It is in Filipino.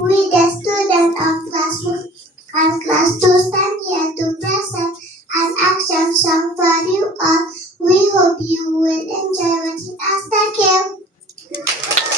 We, the student of class 2, stand here to present an action song for you all. We hope you will enjoy watching us. Thank you.